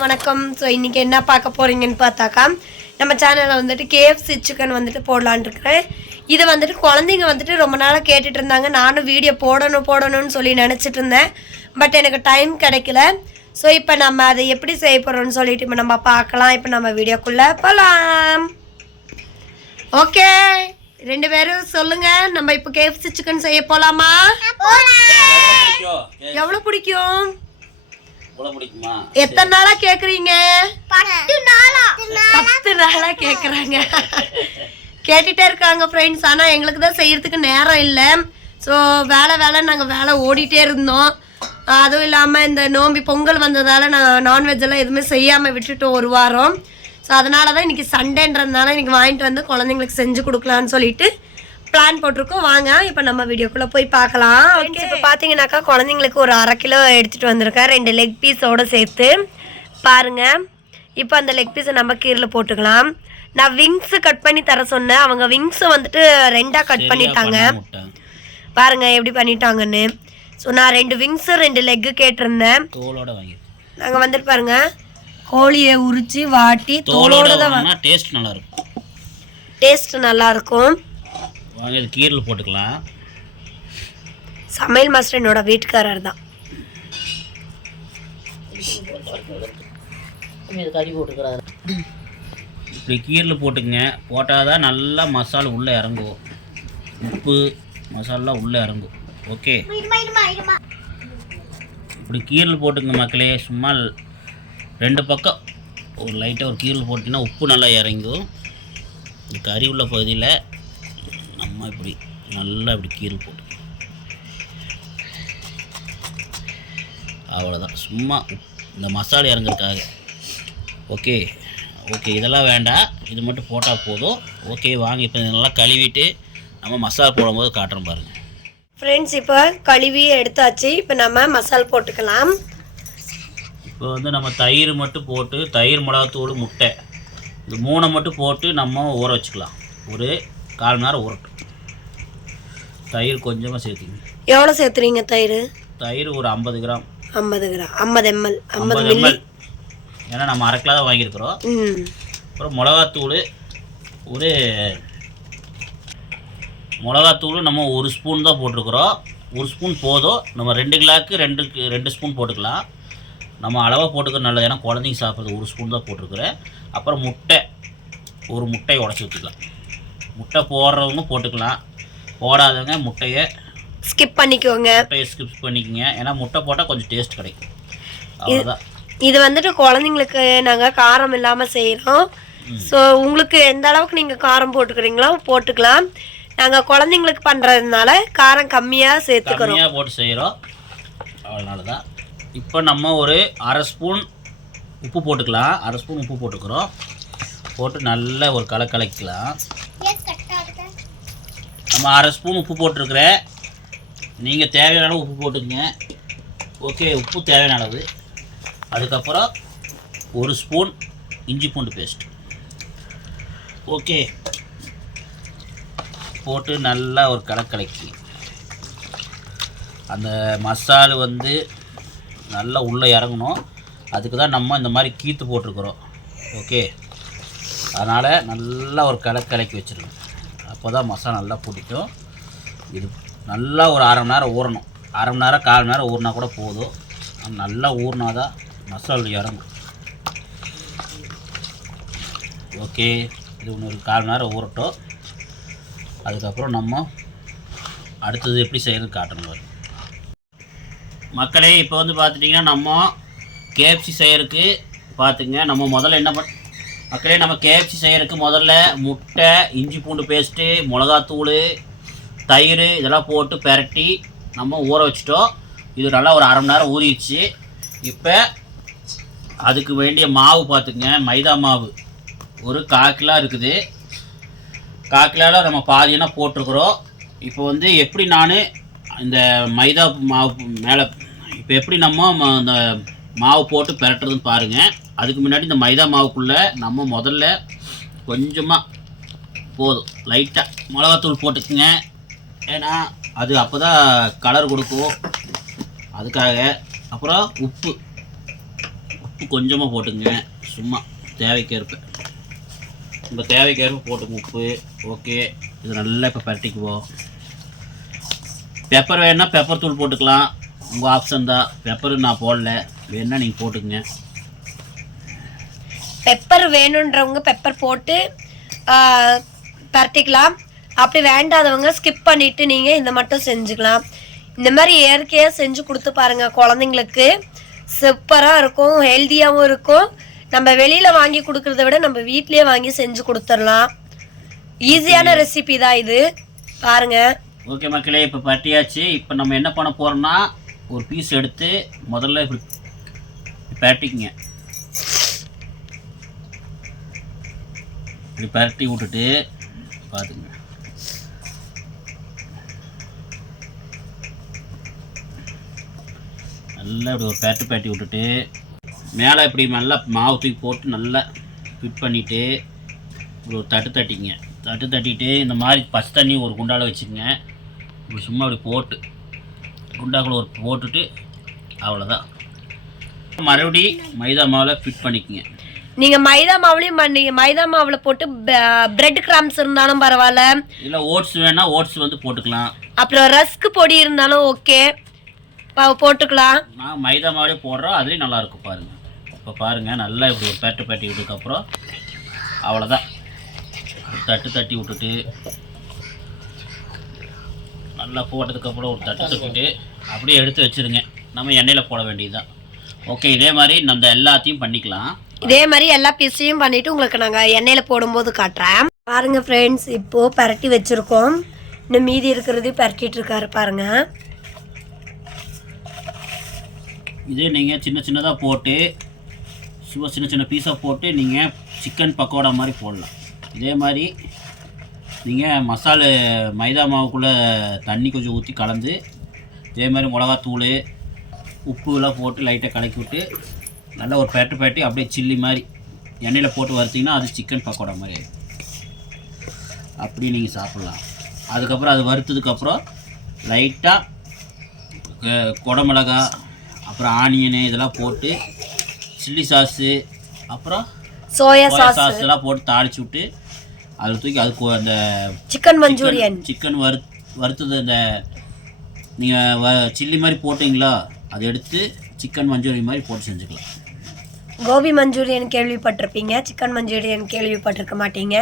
எல்லாருக்கும் வணக்கம். ஸோ இன்றைக்கி என்ன பார்க்க போகிறீங்கன்னு பார்த்தாக்கா நம்ம சேனலில் வந்துட்டு கேஎஃப்சி சிக்கன் வந்துட்டு போடலான்னு இருக்கிறேன். இதை வந்துட்டு குழந்தைங்க வந்துட்டு ரொம்ப நாளாக கேட்டுட்டு இருந்தாங்க. நானும் வீடியோ போடணும் போடணும்னு சொல்லி நினச்சிட்டு இருந்தேன். பட் எனக்கு டைம் கிடைக்கல. ஸோ இப்போ நம்ம அதை எப்படி செய்ய போகிறோம்னு சொல்லிட்டு இப்போ நம்ம பார்க்கலாம். இப்போ நம்ம வீடியோக்குள்ளே போகலாம் ஓகே ரெண்டு பேரும் சொல்லுங்க. நம்ம இப்போ கேஎஃப்சி சிக்கன் செய்ய போகலாமா எவ்வளோ பிடிக்குமா? எத்தனை நாளா கேக்குறீங்க? பத்து நாளா? பத்து நாளா? கேக்குறாங்க. கேட்டுட்டே இருக்காங்க ஃப்ரெண்ட்ஸ் ஆனா எங்களுக்கு தான் செய்யறதுக்கு நேரம் இல்லை. ஸோ வேலை வேலை நாங்கள் வேலை ஓடிட்டே இருந்தோம். அதுவும் இல்லாமல் இந்த நோம்பி பொங்கல் வந்ததால நான் நான்வெஜ் எல்லாம் எதுவுமே செய்யாமல் விட்டுட்டோம் ஒரு வாரம். ஸோ அதனால தான் இன்னைக்கு சண்டேன்றதுனால இன்னைக்கு வாங்கிட்டு வந்து குழந்தைங்களுக்கு செஞ்சு கொடுக்கலான்னு சொல்லிட்டு பிளான் போட்டிருக்கோம். வாங்க இப்போ நம்ம வீடியோக்குள்ளே போய் பார்க்கலாம். ஓகே இப்போ பார்த்தீங்கன்னாக்கா குழந்தைங்களுக்கு ஒரு அரை கிலோ எடுத்துகிட்டு வந்திருக்கேன். ரெண்டு லெக் பீஸோடு சேர்த்து. பாருங்க. இப்போ அந்த லெக் பீஸை நம்ம கீரில் போட்டுக்கலாம். நான் விங்ஸ் கட் பண்ணி தர சொன்னேன். அவங்க விங்ஸை வந்துட்டு ரெண்டாக கட் பண்ணிட்டாங்க. முட்டை பாருங்க எப்படி பண்ணிட்டாங்கன்னு. ஸோ நான் ரெண்டு விங்ஸு ரெண்டு லெக்கு கேட்டிருந்தேன். நாங்கள் வந்துட்டு பாருங்க. கோழியை உரிச்சு வாட்டி தோலோட தான் டேஸ்ட் நல்லா இருக்கும். டேஸ்ட் நல்லா இருக்கும். வாங்கி இது கீரில் போட்டுக்கலாம். சமையல் மாஸ்டர் என்னோட வீட்டுக்காரர் தான். இப்படி கீரில் போட்டுக்கங்க. போட்டால் தான் நல்லா மசாலா உள்ளே இறங்கும். உப்பு மசாலா உள்ளே இறங்கும். ஓகே? இப்படி கீரில் போட்டுங்க மக்களே. சும்மா ரெண்டு பக்கம். ஒரு லைட்டாக ஒரு கீரில் போட்டிங்கன்னா உப்பு நல்லா இறங்கும். இந்த கறி உள்ள பகுதியில். நம்ம இப்படி நல்லா இப்படி கீரல் போட்டு. அவ்வளோதான் சும்மா இந்த மசாலா இறங்குறதுக்காக. ஓகே. ஓகே. இதெல்லாம் வேண்டாம். இது மட்டும் போட்டால் போதும். ஓகே வாங்க. இப்போ நல்லா கழுவிட்டு நம்ம மசாலா போடும்போது காட்டுறோம் பாருங்கள் ஃப்ரெண்ட்ஸ் இப்போ கழுவி எடுத்தாச்சு. இப்போ நம்ம மசால் போட்டுக்கலாம். இப்போ வந்து நம்ம தயிர் மட்டும் போட்டு தயிர் மிளகாத்தூள் முட்டை. இது மூணை மட்டும் போட்டு நம்ம ஊற வச்சுக்கலாம். ஒரு கால் மணி நேரம் ஊறட்டும். தயிர் கொஞ்சமாக சேர்த்துங்க. எவ்வளோ சேர்த்துறீங்க தயிர்? தயிர் ஒரு ஐம்பது கிராம். ஐம்பது கிராம். ஐம்பது எம்எல் ஐம்பது மில்லி எம்எல் ஏன்னா நம்ம அரை கிலோ தான் வாங்கியிருக்கிறோம். அப்புறம் மிளகாத்தூள் ஒரு மிளகாத்தூள் நம்ம ஒரு ஸ்பூன் தான் போட்டிருக்கிறோம். ஒரு ஸ்பூன் போதும். நம்ம ரெண்டு கிலோக்கு ரெண்டு ரெண்டு ஸ்பூன் போட்டுக்கலாம். நம்ம அளவாக போட்டுக்க நல்லது. ஏன்னா குழந்தைங்க சாப்பிட்றது ஒரு ஸ்பூன் தான் போட்டிருக்கிறேன். அப்புறம் முட்டை ஒரு முட்டையை உடச்சி ஊற்றிக்கலாம் முட்டை போடுறவங்க போட்டுக்கலாம். போடாதவங்க முட்டையை ஸ்கிப் பண்ணிக்கோங்க. முட்டையை ஸ்கிப் பண்ணிக்கங்க. ஏன்னா முட்டை போட்டால் கொஞ்சம் டேஸ்ட் கிடைக்கும். அவ்வளோதான் இது வந்துட்டு குழந்தைங்களுக்கு நாங்கள் காரம் இல்லாமல் செய்கிறோம் ஸோ உங்களுக்கு எந்த அளவுக்கு நீங்கள் காரம் போட்டுக்கிறீங்களோ போட்டுக்கலாம். நாங்கள் குழந்தைங்களுக்கு பண்ணுறதுனால காரம் கம்மியாக சேர்த்துக்கிறோம். கம்மியாக போட்டு செய்கிறோம் அதனால தான் இப்போ நம்ம ஒரு அரை ஸ்பூன் உப்பு போட்டுக்கலாம். அரை ஸ்பூன் உப்பு போட்டுக்கிறோம். போட்டு நல்லா ஒரு கலை கலக்கலாம் நம்ம அரை ஸ்பூன் உப்பு போட்டிருக்கிறேன். நீங்கள் தேவையான அளவு உப்பு போட்டுக்கங்க. ஓகே உப்பு தேவையான அளவு. அதுக்கப்புறம் ஒரு ஸ்பூன் இஞ்சி பூண்டு பேஸ்ட் ஓகே போட்டு நல்லா ஒரு கலக்கலக்கி கலக்கி அந்த மசாலு வந்து நல்லா உள்ளே இறங்கணும். அதுக்கு தான் நம்ம இந்த மாதிரி கீத்து போட்டிருக்கிறோம். ஓகே அதனால் நல்லா ஒரு கலக்கலக்கி கலக்கி அப்போ தான் மசாலா நல்லா பிடிக்கும் இது நல்லா ஒரு அரை மணி நேரம் ஊறணும். அரை மணி நேரம் கால் மணி நேரம் ஊறினா கூட போதும். நல்லா ஊறினா தான் மசால் இறங்கும் ஓகே. இது ஒன்று ஒரு கால் மணி நேரம் ஊறட்டும். அதுக்கப்புறம் நம்ம அடுத்தது எப்படி செய்யறது காட்டணும் மக்களே இப்போ வந்து பார்த்துட்டிங்கன்னா நம்ம கேஎஃப்சி செய்கிறதுக்கு பார்த்துங்க. நம்ம முதல்ல என்ன பண்ண மக்களே நம்ம கேஎஃப்சி செய்கிறதுக்கு முதல்ல முட்டை இஞ்சி பூண்டு பேஸ்ட்டு மிளகாத்தூள் தயிர் இதெல்லாம் போட்டு பெரட்டி நம்ம ஊற வச்சிட்டோம். இது நல்லா ஒரு அரை மணி நேரம் ஊறிடுச்சு. இப்போ அதுக்கு வேண்டிய மாவு பார்த்துக்குங்க. மைதா மாவு. ஒரு காக்கிலா இருக்குது. காக்கிலால நம்ம பாதியெல்லாம் போட்டிருக்கிறோம். இப்போ வந்து எப்படி நான் இந்த மைதா மாவு மேலே இப்போ எப்படி நம்ம ம- இந்த மாவு போட்டு பெரட்டுறதுன்னு பாருங்கள் அதுக்கு முன்னாடி இந்த மைதா மாவுக்குள்ளே நம்ம முதல்ல கொஞ்சமாக போதும். லைட்டாக மிளகாத்தூள் போட்டுக்குங்க. ஏன்னா அது அப்போ தான் கலர் கொடுக்கும். அதுக்காக அப்புறம் உப்பு. உப்பு உப்பு கொஞ்சமாக போட்டுங்க சும்மா தேவைக்கேற்ப. உங்கள் தேவைக்கேற்ப போட்டுங்க உப்பு. ஓகே இது நல்லா இப்போ பரட்டிக்குவோம். பெப்பர் வேணுன்னா பெப்பர் தூள் போட்டுக்கலாம். உங்கள் ஆப்ஷன் தான். பெப்பர் நான் போடல. வேணுன்னா நீங்கள் போட்டுக்கங்க. பெப்பர் வேணுன்றவங்க பெப்பர் போட்டு பரட்டிக்கலாம். அப்படி வேண்டாதவங்க ஸ்கிப் பண்ணிட்டு நீங்கள் இந்த மட்டும் செஞ்சுக்கலாம். இந்த மாதிரி இயற்கையாக செஞ்சு கொடுத்து பாருங்க குழந்தைங்களுக்கு. சூப்பராக இருக்கும் ஹெல்த்தியாகவும் இருக்கும். நம்ம வெளியில் வாங்கி கொடுக்கறத விட நம்ம வீட்லேயே வாங்கி செஞ்சு கொடுத்துடலாம். ஈஸியான ரெசிபி தான் இது. பாருங்க. ஓகே மக்களே இப்போ பட்டியாச்சு இப்போ நம்ம என்ன பண்ண போகிறோம்னா ஒரு பீஸ் எடுத்து முதல்ல பரட்டிக்குங்க இப்படி பரட்டி விட்டுட்டு பார்த்துங்க நல்லா இப்படி ஒரு பேட்டு பேட்டி விட்டுட்டு மேலே இப்படி நல்லா மாவு தூக்கி போட்டு நல்லா ஃபிட் பண்ணிவிட்டு இப்படி ஒரு தட்டு தட்டிங்க. தட்டு தட்டிட்டு இந்த மாதிரி பச்சை தண்ணி ஒரு குண்டாவில் வச்சுக்கோங்க. இப்படி சும்மா அப்படி போட்டு குண்டாக்குள்ள ஒரு போட்டுட்டு அவ்வளோதான் மறுபடி மைதா மாவில் ஃபிட் பண்ணிக்கோங்க. நீங்க மைதா மாவுலையும் பண்ணீங்க மைதா மாவுல போட்டு பிரெட் கிராம்ஸ் இருந்தாலும் பரவாயில்ல. இல்லை ஓட்ஸ் வேணால் ஓட்ஸ் வந்து போட்டுக்கலாம். அப்புறம் ரஸ்க் பொடி இருந்தாலும் ஓகே. போட்டுக்கலாம். நான் மைதா மாவுலேயே போடுறோம் அதுலேயும் நல்லா இருக்கும் பாருங்கள் இப்போ பாருங்கள் நல்லா இப்படி ஒரு பேட்டு பேட்டி விட்டதுக்கப்புறம் அவ்வளோதான் தட்டு தட்டி விட்டுட்டு நல்லா போட்டதுக்கப்புறம் ஒரு தட்டு தட்டிட்டு அப்படியே எடுத்து வச்சிருங்க. நம்ம எண்ணெயில் போட வேண்டியதுதான். ஓகே இதே மாதிரி நம்ம எல்லாத்தையும் பண்ணிக்கலாம். இதே மாதிரி எல்லா பீஸையும் பண்ணிட்டு உங்களுக்கு நாங்க எண்ணெயில போடும்போது காட்டுறேன். பாருங்க ஃப்ரெண்ட்ஸ் இப்போ பரட்டி வச்சிருக்கோம். இன்னும் மீதி இருக்கிறது பரட்டிட்டு இருக்காரு பாருங்க. இதே நீங்கள் சின்ன சின்னதாக போட்டு சும்மா சின்ன சின்ன பீஸாக போட்டு நீங்கள் சிக்கன் பக்கோடா மாதிரி போடலாம். இதே மாதிரி நீங்கள் மசாலு மைதா மாவுக்குள்ளே தண்ணி கொஞ்சம் ஊற்றி கலந்து இதே மாதிரி மிளகாத்தூள் உப்புலாம் போட்டு லைட்டாக கலக்கி விட்டு நல்லா ஒரு பேட்டு பேட்டி அப்படியே சில்லி மாதிரி எண்ணெயில் போட்டு வறுத்தீங்கன்னா அது சிக்கன் பக்கோடா மாதிரி ஆயிடும். அப்படி நீங்கள் சாப்பிட்லாம். அதுக்கப்புறம் அது வறுத்ததுக்கப்புறம் லைட்டாக குடமிளகா அப்புறம் ஆனியனு இதெல்லாம் போட்டு சில்லி சாஸு அப்புறம் சோயா சாஸ் எல்லாம் போட்டு தாளிச்சு விட்டு அதில் தூக்கி அதுக்கு அந்த சிக்கன் மஞ்சூரியன் சிக்கன் வறு வறுத்தது அந்த நீங்கள் சில்லி மாதிரி போட்டிங்களா? அதை எடுத்து சிக்கன் மஞ்சூரி மாதிரி போட்டு செஞ்சுக்கலாம். கோபி மஞ்சூரியன் கேள்விப்பட்டிருப்பீங்க. சிக்கன் மஞ்சூரியன் கேள்விப்பட்டிருக்க மாட்டீங்க.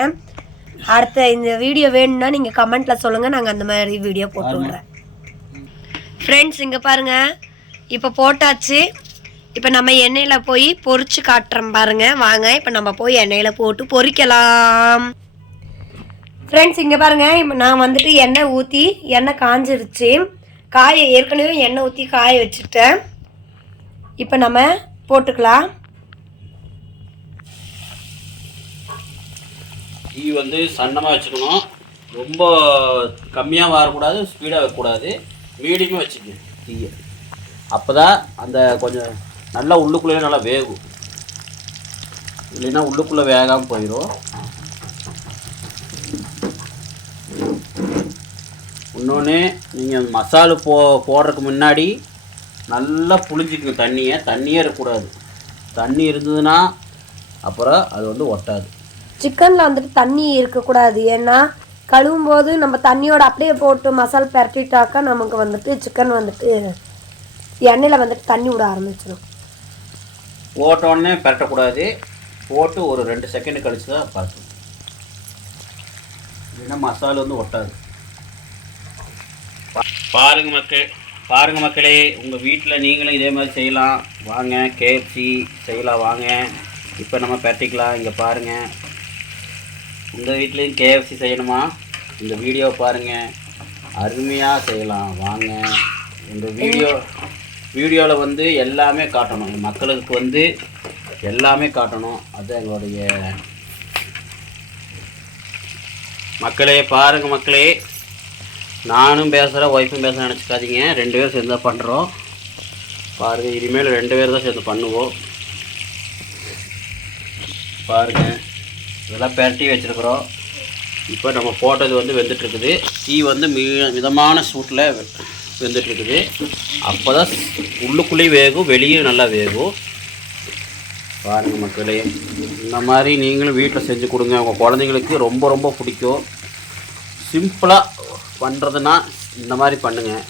அடுத்த இந்த வீடியோ வேணும்னா நீங்கள் கமெண்ட்டில் சொல்லுங்கள் நாங்கள் அந்த மாதிரி வீடியோ போட்டு விட்றேன் ஃப்ரெண்ட்ஸ் இங்கே பாருங்க. இப்போ போட்டாச்சு. இப்போ நம்ம எண்ணெயில் போய் பொரிச்சு காட்டுறோம் பாருங்க. வாங்க இப்போ நம்ம போய் எண்ணெயில் போட்டு பொரிக்கலாம். ஃப்ரெண்ட்ஸ் இங்கே பாருங்க. இப்போ நான் வந்துட்டு எண்ணெய் ஊற்றி எண்ணெய் காஞ்சிருச்சு. காயை ஏற்கனவே எண்ணெய் ஊற்றி காய வச்சுட்டேன். இப்போ நம்ம போட்டுக்கலாம். டீ வந்து சன்னமாக வச்சுக்கணும். ரொம்ப கம்மியாக வரக்கூடாது ஸ்பீடாக வைக்கக்கூடாது. மீடியமாக வச்சுக்கணும் டீயை. அப்போ தான் அந்த கொஞ்சம் நல்லா உள்ளுக்குள்ளேயே நல்லா வேகும். இல்லைன்னா உள்ளுக்குள்ளே வேகாமல் போயிடும் இன்னொன்று நீங்கள் மசாலு போ போடுறதுக்கு முன்னாடி நல்லா புளிஞ்சிக்கங்க தண்ணியை. தண்ணியே இருக்கக்கூடாது. தண்ணி இருந்ததுன்னா அப்புறம் அது வந்து ஒட்டாது. சிக்கனில் வந்துட்டு தண்ணி இருக்கக்கூடாது. ஏன்னா கழுவும் போது நம்ம தண்ணியோட அப்படியே போட்டு மசாலா பரட்டிட்டாக்கா நமக்கு வந்துட்டு சிக்கன் வந்துட்டு எண்ணெயில் வந்துட்டு தண்ணி விட ஆரம்பிச்சிடும் போட்ட உடனே பரட்டக்கூடாது. போட்டு ஒரு ரெண்டு செகண்ட் கழிச்சு தான் பரட்டணும் இல்லைன்னா மசாலா வந்து ஒட்டாது. பாருங்கள் பாருங்க மக்கள் பாருங்க மக்களே உங்கள் வீட்டில் நீங்களும் இதே மாதிரி செய்யலாம். வாங்க கேஎஃப்சி செய்யலாம் வாங்க. இப்போ நம்ம பெட்டிக்கலாம் இங்கே பாருங்கள் உங்கள் வீட்லேயும் கேஎஃப்சி செய்யணுமா? இந்த வீடியோ பாருங்கள் அருமையாக செய்யலாம். வாங்க. இந்த வீடியோ வீடியோவில் வந்து எல்லாமே காட்டணும். மக்களுக்கு வந்து எல்லாமே காட்டணும். அது எங்களுடைய மக்களே பாருங்கள் மக்களே. நானும் பேசுகிறேன் ஒய்ஃபும் பேச நினச்சிக்காதீங்க. ரெண்டு பேரும் சேர்ந்து தான் பண்ணுறோம் பாருங்கள் இனிமேல் ரெண்டு பேர் தான் சேர்ந்து பண்ணுவோம். பாருங்கள் இதெல்லாம் பெரட்டி வச்சுருக்குறோம். இப்போ நம்ம போட்டது வந்து வெந்துட்டுருக்குது. டீ வந்து மி மிதமான சூட்டில் வெந்துட்டுருக்குது. அப்போ தான் உள்ளுக்குள்ளேயும் வேகும் வெளியும் நல்லா வேகும். பாருங்கள் மக்களே இந்த மாதிரி நீங்களும் வீட்டில் செஞ்சு கொடுங்க. உங்கள் குழந்தைங்களுக்கு ரொம்ப ரொம்ப பிடிக்கும். சிம்பிளாக பண்ணுறதுனா இந்த மாதிரி பண்ணுங்கள்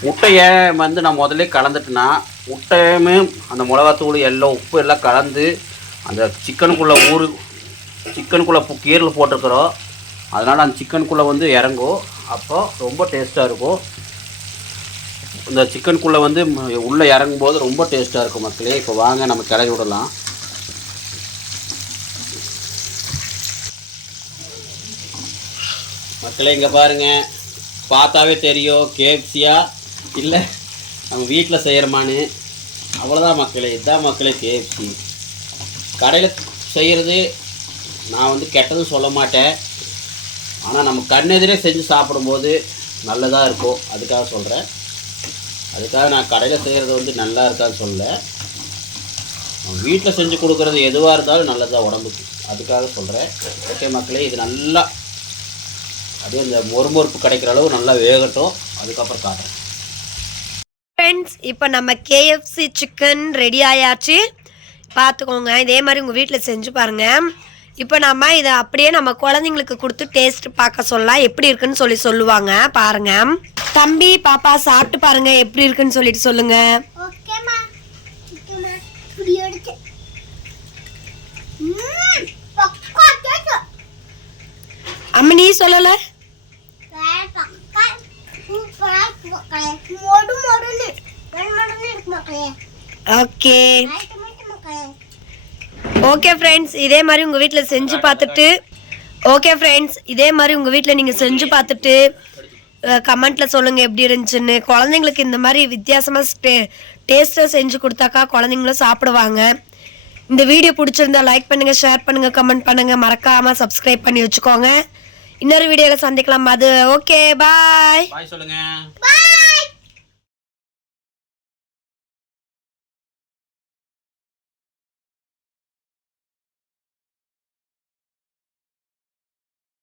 முட்டையை வந்து நான் முதல்ல கலந்துட்டேன்னா முட்டையுமே அந்த மிளகாத்தூள் எல்லாம் உப்பு எல்லாம் கலந்து அந்த சிக்கனுக்குள்ளே ஊறு சிக்கனுக்குள்ளே கீரில் போட்டிருக்கிறோம். அதனால் அந்த சிக்கனுக்குள்ளே வந்து இறங்கும். அப்போ ரொம்ப டேஸ்ட்டாக இருக்கும். இந்த சிக்கனுக்குள்ளே வந்து ம- உள்ளே இறங்கும்போது ரொம்ப டேஸ்ட்டாக இருக்கும் மக்களே. இப்போ வாங்க நம்ம கிளறி விடலாம். மக்களே இங்கே பாருங்க. பார்த்தாவே தெரியும். கேப்சியா இல்லை நம்ம வீட்டில் செய்கிறோமான்னு அவ்வளோதான் மக்களே. இதுதான் மக்களே கேஎஃப்சி கடையில் செய்கிறது நான் வந்து கெட்டதும் சொல்ல மாட்டேன். ஆனால் நம்ம கண்ணெதிரே செஞ்சு சாப்பிடும்போது நல்லதாக இருக்கும். அதுக்காக சொல்கிறேன் அதுக்காக நான் கடையில் செய்கிறது வந்து நல்லா இருக்கான்னு சொல்லலை. வீட்டில் செஞ்சு கொடுக்குறது எதுவாக இருந்தாலும் நல்லதாக உடம்புக்கு. அதுக்காக சொல்கிறேன் ஓகே மக்களே இது நல்லா அப்படியே இந்த மொறுமொறுப்பு கிடைக்கிற அளவு நல்லா வேகட்டும். அதுக்கப்புறம் காட்டுறேன். ஃப்ரெண்ட்ஸ் இப்போ நம்ம கேஎஃப்சி சிக்கன் ரெடி ஆயாச்சு. பார்த்துக்கோங்க இதே மாதிரி உங்கள் வீட்டில் செஞ்சு பாருங்க. இப்போ நம்ம இதை அப்படியே நம்ம குழந்தைங்களுக்கு கொடுத்து டேஸ்ட் பார்க்க சொல்லலாம். எப்படி இருக்குன்னு சொல்லி சொல்லுவாங்க பாருங்க. தம்பி பாப்பா சாப்பிட்டு பாருங்க எப்படி இருக்குன்னு சொல்லிட்டு சொல்லுங்க. ஓகேம்மா ஓகேம்மா இப்படி எடுத்து. ம் பக்கா கேக்கு அம்மா நீ சொல்லலை? ஓகே ஓகே ஃப்ரெண்ட்ஸ் இதே மாதிரி உங்கள் வீட்டில் செஞ்சு பார்த்துட்டு ஓகே ஃப்ரெண்ட்ஸ் இதே மாதிரி உங்கள் வீட்டில் நீங்கள் செஞ்சு பார்த்துட்டு கமெண்ட்டில் சொல்லுங்கள் எப்படி இருந்துச்சுன்னு குழந்தைங்களுக்கு இந்த மாதிரி வித்தியாசமாக டே டேஸ்ட்டாக செஞ்சு கொடுத்தாக்கா குழந்தைங்களும் சாப்பிடுவாங்க இந்த வீடியோ பிடிச்சிருந்தா லைக் பண்ணுங்கள் ஷேர் பண்ணுங்கள் கமெண்ட் பண்ணுங்கள் மறக்காமல் சப்ஸ்கிரைப் பண்ணி வச்சுக்கோங்க இன்னொரு வீடியோவில் சந்திக்கலாம். அது ஓகே பாய் பாய் சொல்லுங்கள்